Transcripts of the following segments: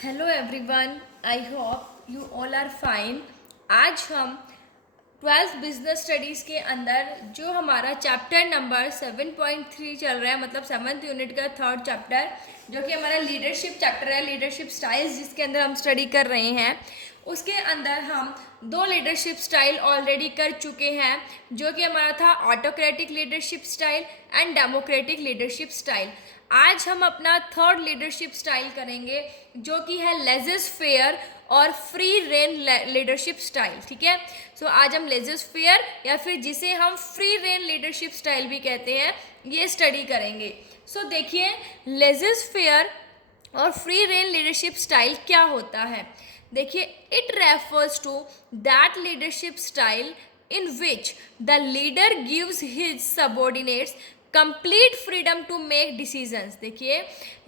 Hello everyone, I hope you all are fine. आज हम 12th business studies के अंदर जो हमारा चैप्टर नंबर 7.3 चल रहा है, मतलब 7th यूनिट का 3rd चैप्टर, जो कि हमारा लीडरशिप चैप्टर है, लीडरशिप स्टाइल्स, जिसके अंदर हम स्टडी कर रहे हैं। उसके अंदर हम 2 लीडरशिप स्टाइल ऑलरेडी कर चुके हैं, जो कि हमारा था autocratic leadership style and democratic leadership style. आज हम अपना 3rd लीडरशिप स्टाइल करेंगे, जो कि है लेज़र फेयर और फ्री रेन लीडरशिप स्टाइल। ठीक है, सो आज हम लेज़र फेयर या फिर जिसे हम फ्री रेन लीडरशिप स्टाइल भी कहते हैं, ये स्टडी करेंगे। सो देखिए, लेज़र फेयर और फ्री रेन लीडरशिप स्टाइल क्या होता है। देखिए, it refers to that leadership style in which the leader gives his subordinates complete freedom to make decisions. देखिए,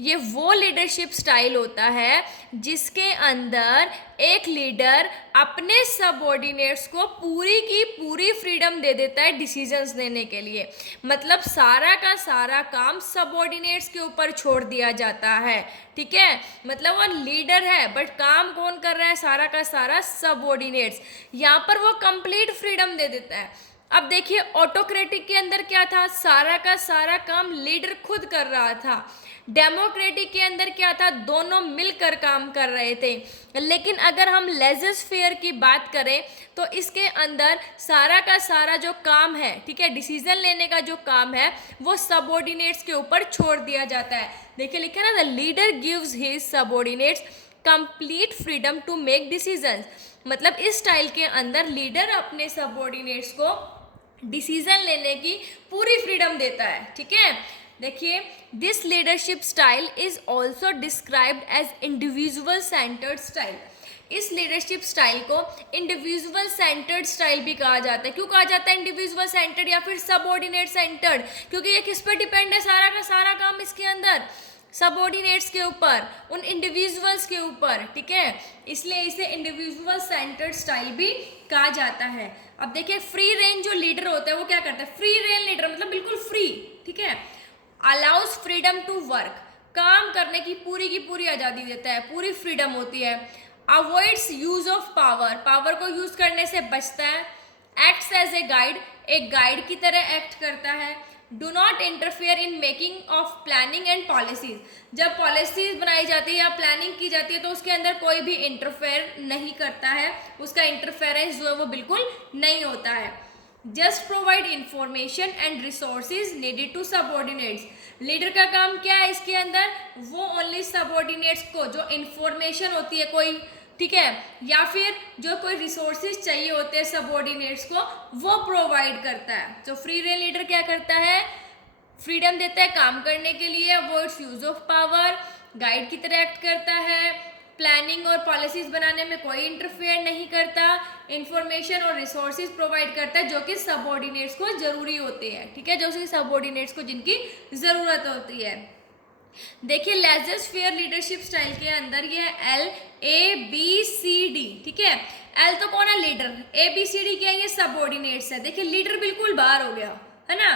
ये वो लीडरशिप स्टाइल होता है जिसके अंदर एक लीडर अपने सबऑर्डिनेट्स को पूरी की पूरी फ्रीडम दे देता है डिसीजंस लेने के लिए। मतलब सारा का सारा काम सबऑर्डिनेट्स के ऊपर छोड़ दिया जाता है। ठीक है, मतलब वो लीडर है बट काम कौन कर रहा है, सारा का सारा सबऑर्डिनेट्स। यहाँ पर वो कंप्लीट फ्रीडम दे देता है। अब देखिए, ऑटोक्रेटिक के अंदर क्या था, सारा का सारा काम लीडर खुद कर रहा था। डेमोक्रेटिक के अंदर क्या था, दोनों मिलकर काम कर रहे थे। लेकिन अगर हम लेज़र फेयर की बात करें तो इसके अंदर सारा का सारा जो काम है, ठीक है, डिसीजन लेने का जो काम है, वो सबऑर्डिनेट्स के ऊपर छोड़ दिया जाता है। देखिए, लिखा ना, the leader gives his subordinates complete freedom to make decisions. मतलब इस स्टाइल के अंदर लीडर अपने सबऑर्डिनेट्स को डिसीजन लेने की पूरी फ्रीडम देता है। ठीक है, देखिए, this leadership style is also described as individual centred style. इस लीडरशिप स्टाइल को इंडिविजुअल सेंटर्ड स्टाइल भी कहा जाता है। क्यों कहा जाता है इंडिविजुअल सेंटर्ड या फिर सबऑर्डिनेट सेंटर्ड? क्योंकि ये किस पर डिपेंड है, सारा का सारा काम इसके अंदर सबऑर्डिनेट्स के ऊपर, उन इंडिविजुअल्स के ऊपर। ठीक है, इसलिए इसे इंडिविजुअल सेंटर्ड स्टाइल भी कहा जाता है। अब देखिए, फ्री रेंज जो लीडर होता है वो क्या करता है, फ्री रेंज लीडर मतलब बिल्कुल फ्री, ठीक है, अलाउज फ्रीडम टू वर्क, काम करने की पूरी आज़ादी देता है, पूरी फ्रीडम होती है। Avoids use of power, power को यूज करने से बचता है। एक्ट्स एज ए गाइड, एक गाइड की तरह एक्ट करता है। Do not interfere in making of planning and policies, जब पॉलिसीज बनाई जाती है या प्लानिंग की जाती है तो उसके अंदर कोई भी इंटरफेयर नहीं करता है, उसका इंटरफेरेंस जो है वो बिल्कुल नहीं होता है। Just provide information and resources needed to subordinates, leader का काम क्या है इसके अंदर, वो ओनली सबऑर्डिनेट्स को जो इंफॉर्मेशन होती है कोई, ठीक है, या फिर जो कोई रिसोर्सेज चाहिए होते हैं सबऑर्डिनेट्स को, वो प्रोवाइड करता है। तो फ्री रेंज लीडर क्या करता है, फ्रीडम देता है काम करने के लिए, avoids use of power, guide की तरह एक्ट करता है, प्लानिंग और पॉलिसीज बनाने में कोई इंटरफेयर नहीं करता, इंफॉर्मेशन और रिसोर्सेज प्रोवाइड करता है जो कि सबऑर्डिनेट्स को जरूरी होते हैं। ठीक है, जो कि सबऑर्डिनेट्स को जिनकी जरूरत होती है। देखिए, लेज़र फेयर लीडरशिप स्टाइल के अंदर ये है LABCD। ठीक है, एल तो कौन है, लीडर, ABCD क्या है, ये सबऑर्डिनेट्स है। देखिए, लीडर बिल्कुल बाहर हो गया है ना,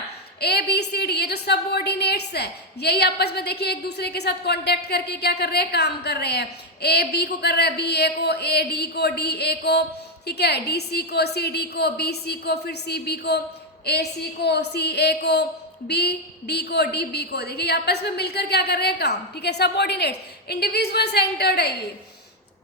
ABCD ये जो सबऑर्डिनेट्स है यही आपस में देखिए एक दूसरे के साथ कांटेक्ट करके क्या कर रहे हैं, काम कर रहे हैं। A B को कर रहा है, B A को, A D को, D A को, ठीक है, D C को, C D को, B C को, फिर C B को, A C को, C A को, B D को, D B को। देखिए आपस में मिलकर क्या कर रहे हैं, काम। ठीक है, सबऑर्डिनेट्स, इंडिविजुअल सेंटर्ड है ये।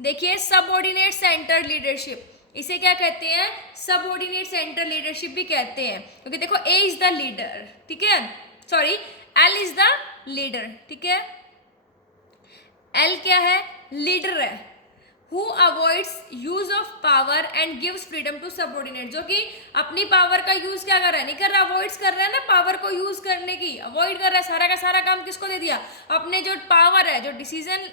देखिए, सबऑर्डिनेट सेंटर्ड लीडरशिप, इसे क्या कहते हैं, सबऑर्डिनेट सेंटर लीडरशिप भी कहते हैं। क्योंकि देखो, ए इज द लीडर, ठीक है, sorry, L is the leader. ठीक है, एल क्या है, लीडर है। Who avoids use of power and gives freedom to subordinate, जो कि अपनी पावर का यूज क्या कर रहा है, नहीं कर रहा, अवॉइड्स कर रहा है ना, पावर को यूज करने की अवॉइड कर रहा है। सारा का सारा काम किसको दे दिया, अपने जो पावर है, जो डिसीजन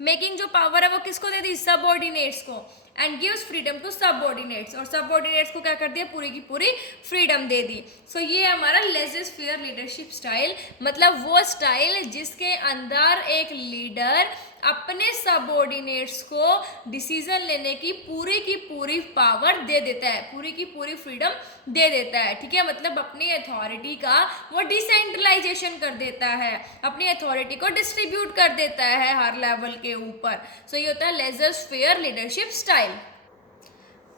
मेकिंग जो पावर है वो किसको दे दी, सबऑर्डिनेट्स को। And gives freedom to subordinates, और सबऑर्डिनेट्स को क्या कर दिया, पूरी की पूरी फ्रीडम दे दी। सो ये हमारा लेज़र फेयर लीडरशिप स्टाइल, मतलब वो स्टाइल जिसके अंदर एक लीडर अपने सबऑर्डिनेट्स को डिसीजन लेने की पूरी पावर दे देता है, पूरी की पूरी फ्रीडम दे देता है, ठीक है। मतलब अपनी अथॉरिटी का वो डिसेंट्रलाइजेशन कर देता है, अपनी अथॉरिटी को डिस्ट्रीब्यूट कर देता है हर लेवल के ऊपर। सो ये होता है लेज़र फेयर लीडरशिप स्टाइल।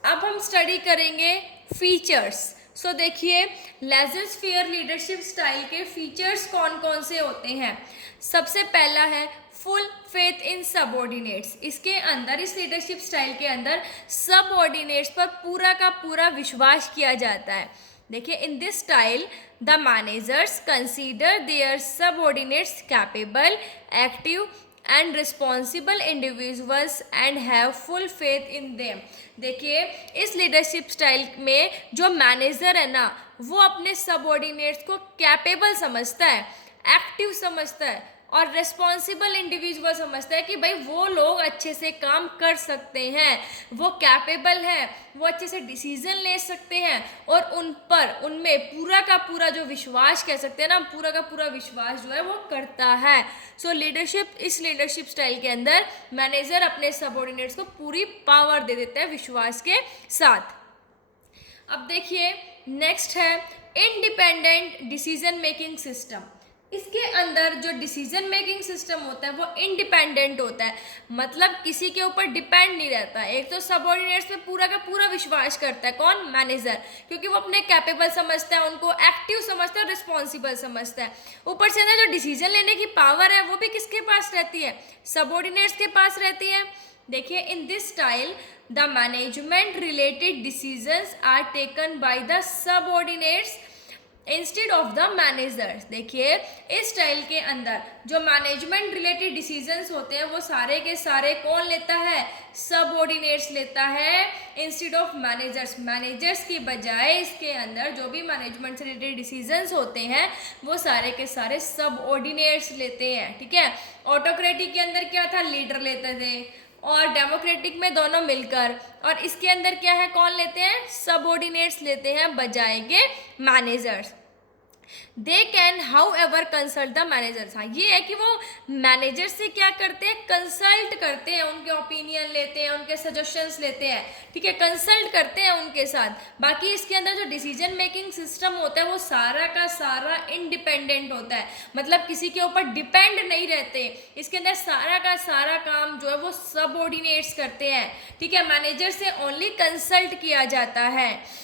अब हम स्टडी करेंगे फीचर्स। सो देखिए लेज़र फेयर लीडरशिप स्टाइल के फीचर्स कौन कौन से होते हैं। सबसे पहला है फुल फेथ इन सबऑर्डिनेट्स। इसके अंदर, इस लीडरशिप स्टाइल के अंदर सबऑर्डिनेट्स पर पूरा का पूरा विश्वास किया जाता है। देखिए in this style the managers consider their subordinates capable, active and responsible individuals and have full faith in them. देखिए इस लीडरशिप स्टाइल में जो मैनेजर है ना, वो अपने सबऑर्डिनेट्स को कैपेबल समझता है, एक्टिव समझता है और रिस्पॉन्सिबल इंडिविजुअल समझता है कि भाई वो लोग अच्छे से काम कर सकते हैं, वो कैपेबल हैं, वो अच्छे से डिसीजन ले सकते हैं और उनमें पूरा का पूरा जो विश्वास कह सकते हैं ना, पूरा का पूरा विश्वास जो है वो करता है। सो इस लीडरशिप स्टाइल के अंदर मैनेजर अपने सबऑर्डिनेट्स को पूरी पावर दे देता है विश्वास के साथ। अब देखिए नेक्स्ट है इंडिपेंडेंट डिसीजन मेकिंग सिस्टम। इसके अंदर जो डिसीजन मेकिंग सिस्टम होता है वो इंडिपेंडेंट होता है, मतलब किसी के ऊपर डिपेंड नहीं रहता है। एक तो सबऑर्डिनेट्स पे पूरा का पूरा विश्वास करता है, कौन, मैनेजर, क्योंकि वो अपने कैपेबल समझता है, उनको एक्टिव समझता है और रिस्पॉन्सिबल समझता है। ऊपर से ना जो डिसीजन लेने की पावर है वो भी किसके पास रहती है, सबऑर्डिनेट्स के पास रहती है। देखिए in this style the management related decisions are taken by the subordinates instead of the managers. देखिए इस स्टाइल के अंदर जो मैनेजमेंट रिलेटेड डिसीजंस होते हैं वो सारे के सारे कौन लेता है, सबऑर्डिनेट्स लेता है इंस्टेड ऑफ मैनेजर्स। मैनेजर्स की बजाय इसके अंदर जो भी मैनेजमेंट से रिलेटेड डिसीजंस होते हैं वो सारे के सारे सबऑर्डिनेट्स लेते हैं, ठीक है। ऑटोक्रेटिक के अंदर क्या था, लीडर लेते थे, और डेमोक्रेटिक में दोनों मिलकर, और इसके अंदर क्या है, कौन लेते हैं, सबऑर्डिनेट्स लेते हैं बजाय के managers. They can how ever consult the managers. हाँ ये है कि वो मैनेजर से क्या करते हैं, कंसल्ट करते हैं, उनके ओपिनियन लेते हैं, उनके सजेशंस लेते हैं, ठीक है, कंसल्ट करते हैं उनके साथ। बाकी इसके अंदर जो डिसीजन मेकिंग सिस्टम होता है वो सारा का सारा इंडिपेंडेंट होता है, मतलब किसी के ऊपर डिपेंड नहीं रहते। इसके अंदर सारा का सारा काम जो है वो सबऑर्डिनेट्स करते हैं, ठीक है, मैनेजर से ओनली कंसल्ट किया जाता है।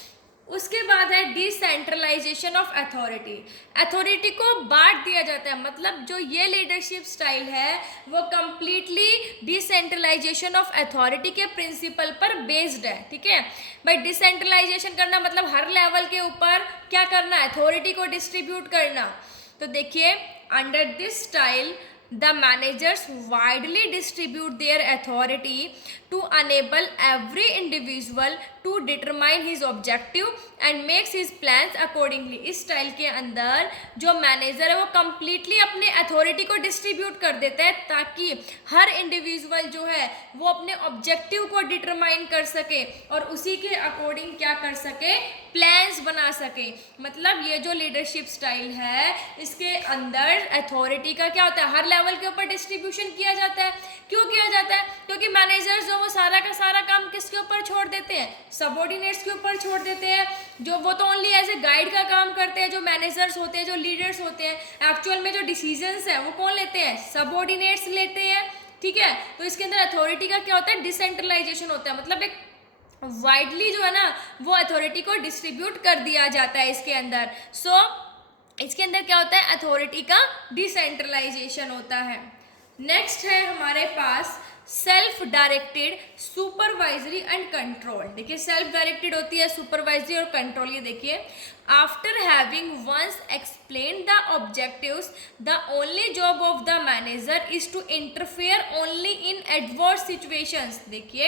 उसके बाद है डिसेंट्रलाइजेशन ऑफ अथॉरिटी को बांट दिया जाता है, मतलब जो ये लीडरशिप स्टाइल है वो कंप्लीटली डिसेंट्रलाइजेशन ऑफ अथॉरिटी के प्रिंसिपल पर बेस्ड है, ठीक है भाई। डिसेंट्रलाइजेशन करना मतलब हर लेवल के ऊपर क्या करना है, अथॉरिटी को डिस्ट्रीब्यूट करना। तो देखिए under this style the managers widely distribute their authority to enable every individual to determine his objective and makes his plans accordingly। इस स्टाइल के अंदर जो मैनेजर है वो completely अपने अथॉरिटी को डिस्ट्रीब्यूट कर देता है ताकि हर इंडिविजुअल जो है वो अपने ऑब्जेक्टिव को डिटरमाइन कर सके और उसी के अकॉर्डिंग क्या कर सके, प्लान्स बना सके। मतलब ये जो लीडरशिप स्टाइल है इसके अंदर अथॉरिटी का क्या होता है, हर लेवल के ऊपर डिस्ट्रीब्यूशन किया जाता है। क्यों किया जाता है, क्योंकि मैनेजर्स जो वो सारा का सारा काम किसके ऊपर छोड़ देते हैं, सबऑर्डिनेट्स के ऊपर छोड़ देते हैं। जो वो तो ओनली एज ए गाइड का काम करते हैं, जो मैनेजर्स होते हैं, जो लीडर्स होते हैं, एक्चुअल में जो डिसीजंस है वो कौन लेते हैं, सबऑर्डिनेट्स लेते हैं, ठीक है। तो इसके अंदर अथॉरिटी का क्या होता है, डिसेंट्रलाइजेशन होता है, मतलब एक वाइडली जो है ना वो अथॉरिटी को डिस्ट्रीब्यूट कर दिया जाता है इसके अंदर। सो इसके अंदर क्या होता है, अथॉरिटी का डिसेंट्रलाइजेशन होता है। नेक्स्ट है हमारे पास self directed supervisory and control. देखिए सेल्फ डायरेक्टेड होती है, सुपरवाइजरी और कंट्रोल। ये देखिए after having once explain the objectives the only job of the manager is to interfere only in adverse situations. देखिए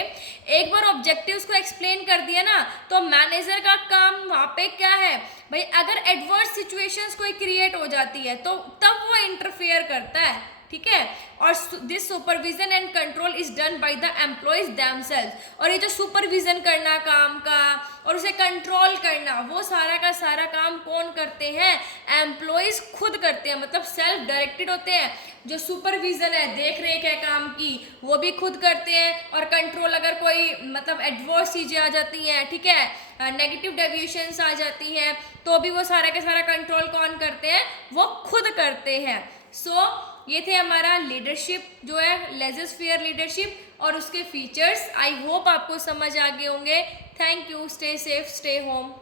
एक बार ऑब्जेक्टिव्स को एक्सप्लेन कर दिया ना तो मैनेजर का काम वहाँ पे क्या है भाई, अगर एडवर्स सिचुएशंस कोई क्रिएट हो जाती है तो तब वो इंटरफेयर करता है, ठीक है। और this supervision and control is done by the employees themselves, और ये जो सुपरविजन करना काम का और उसे कंट्रोल करना, वो सारा का सारा काम कौन करते हैं, एम्प्लॉयज खुद करते हैं, मतलब सेल्फ डायरेक्टेड होते हैं। जो सुपरविजन है, देख रेख है काम की, वो भी खुद करते हैं, और कंट्रोल अगर कोई मतलब एडवर्स चीज़ें आ जाती हैं, ठीक है, नेगेटिव डेविएशंस आ जाती हैं, तो भी वो सारा का सारा कंट्रोल कौन करते हैं, वो खुद करते हैं। सो ये थे हमारा लीडरशिप जो है, लेजर लीडरशिप और उसके फीचर्स। आई होप आपको समझ आ गए होंगे। Thank you, stay safe, stay home.